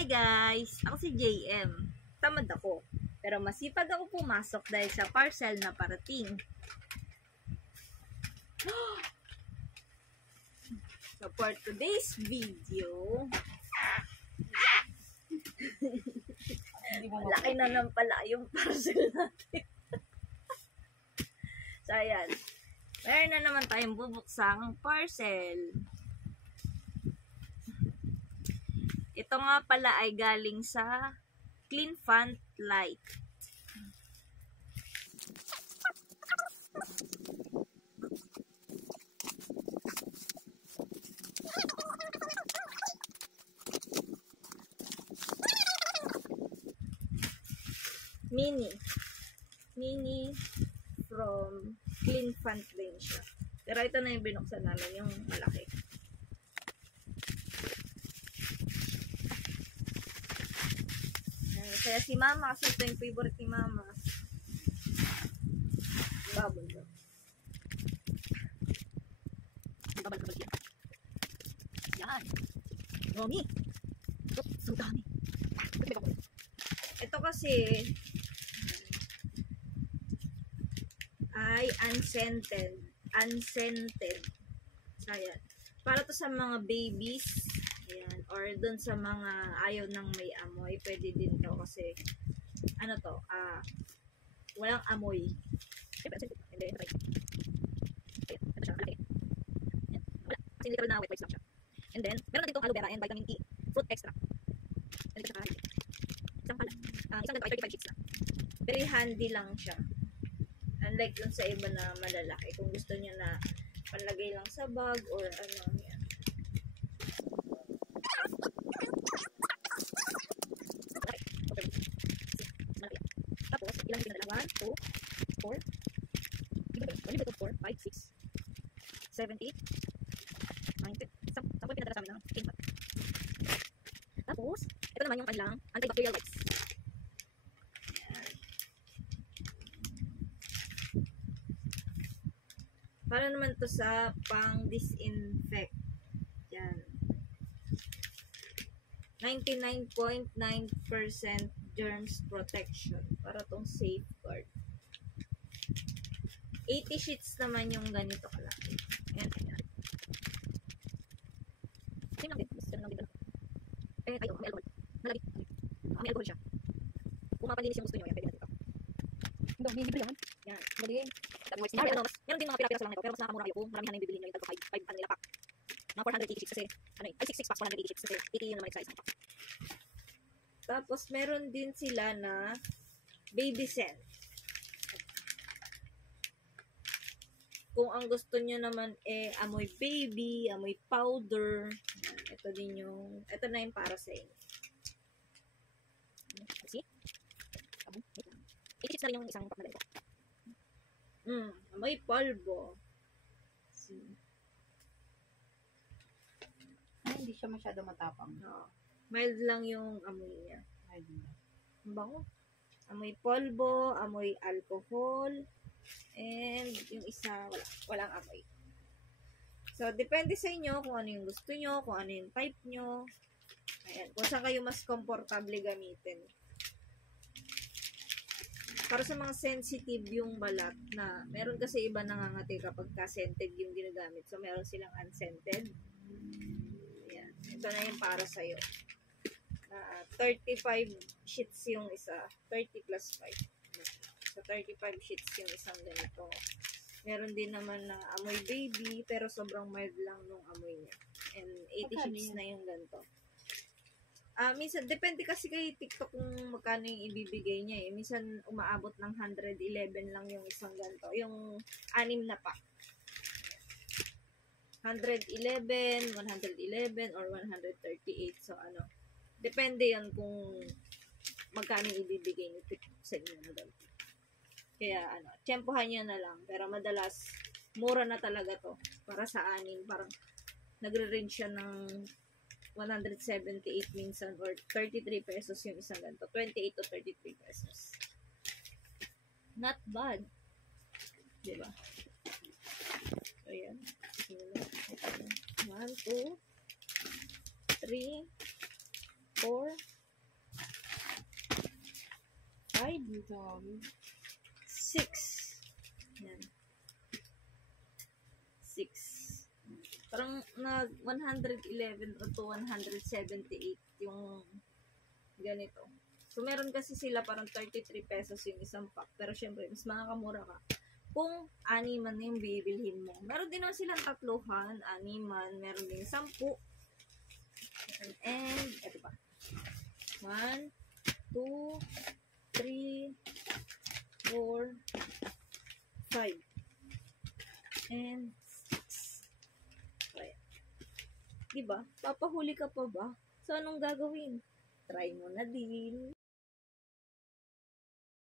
Hi guys! Ako si JM. Tamad ako. Pero masipag ako pumasok dahil sa parcel na parating. So for today's video, laki na lang pala yung parcel natin. So ayan, meron na naman tayong bubuksang parcel. Ito nga pala ay galing sa Clean Font Light. Mini from Clean Font din siya. Pero ito na yung binuksan namin, yung malaki. Kaya si Mama, kasi ito yung favorite ni Mama. Babol daw. Babal. Yan. Romy. So dami. Ito kasi ay unscented. So, ayan. Para to sa mga babies. Ayan. Or dun sa mga ayaw ng may amoy. Pwede din to kasi ano to, walang amoy. Hindi. Ito siya, malaki. Ayan. Wala. Kasi literal na wet wipes lang siya. And then, meron na ditong aloe vera and vitamin E fruit extract. And ito siya. Isang pala. Isang ganito ay 35 sheets na. Very handy lang siya. Unlike dun sa iba na malalaki. Kung gusto niya na panlagay lang sa bag or ano, yan. Tapos, ilang hindi na lang? 1, 2, 4. Ano ba ito? 4, 5, 6, 7, 8, 9, 10. Sampo pinatara sa amin ng Clean Font. Tapos, ito naman yung kanilang antibacterial wipes. Para naman to sa pang-disinfect. Yan. 99.9% germs protection. Para tong safeguard. 80 sheets naman yung ganito kalaki. Ayan. Same lang din. Gusto lang din. May alcohol. Nalagay. May alcohol siya. Kung mapalinis yung gusto nyo, yan. Pwede natin ito. Hindi, hindi ba yan? Yan. Galing. Meron din mga pira-piraso lang ito, pero mas nakamura kayo kung maramihan na yung bibilihin nyo yung tagpo 5 ano nila pack. Mga 480 sheets kasi, ay 66 packs, 480 sheets kasi 80 yun naman isa isang pack. Tapos, meron din sila na baby scent. Kung ang gusto nyo naman amoy baby, amoy powder, ito din yung, ito na yung para sa inyo. See? 80 sheets na rin yung isang pack na ito. May polvo. Ay, hindi siya masyado matapang. No. Mild lang yung amoy niya. Mild lang. Bango. Amoy polvo, amoy alcohol, and yung isa, walang amoy. So, depende sa inyo kung ano yung gusto nyo, kung ano yung type nyo. Ayan. Kung saan kayo mas komportable gamitin. Para sa mga sensitive yung balat na meron kasi iba nangangati kapag ka-scented yung ginagamit. So, meron silang unscented. Ayan. Ito na yung para sa'yo. 35 sheets yung isa. 30 plus 5. So, 35 sheets yung isang ganito. Meron din naman na amoy baby, pero sobrang mild lang nung amoy niya. And 80 sheets na yung ganito. Minsan, depende kasi kay TikTok kung magkano yung ibibigay niya eh. Minsan, umaabot ng 111 lang yung isang ganito. Yung 6 na pack. 111, 111, or 138. So, ano. Depende yan kung magkano yung ibibigay ni TikTok sa inyo na ganito. Kaya, ano, tiyempohan nyo na lang. Pero madalas, mura na talaga to. Para sa 6. Parang, nagre-range siya ng 178 minsan or 33 pesos yung isang ganito. 28 to 33 pesos. Not bad. Diba? So, yan. 1, 2, 3, 4, 5, ito. 6. Yan. 6. Parang nag 111 to 178 yung ganito. So, meron kasi sila parang 33 pesos yung isang pack. Pero syempre, mas makakamura ka kung animan na yung bibilhin mo. Meron din naman silang tatluhan, animan, meron din 10. And, eto pa. 1, 2, 3, 4, 5. And 6. Okay. Diba? Papahuli ka pa ba? So, anong gagawin? Try mo na din.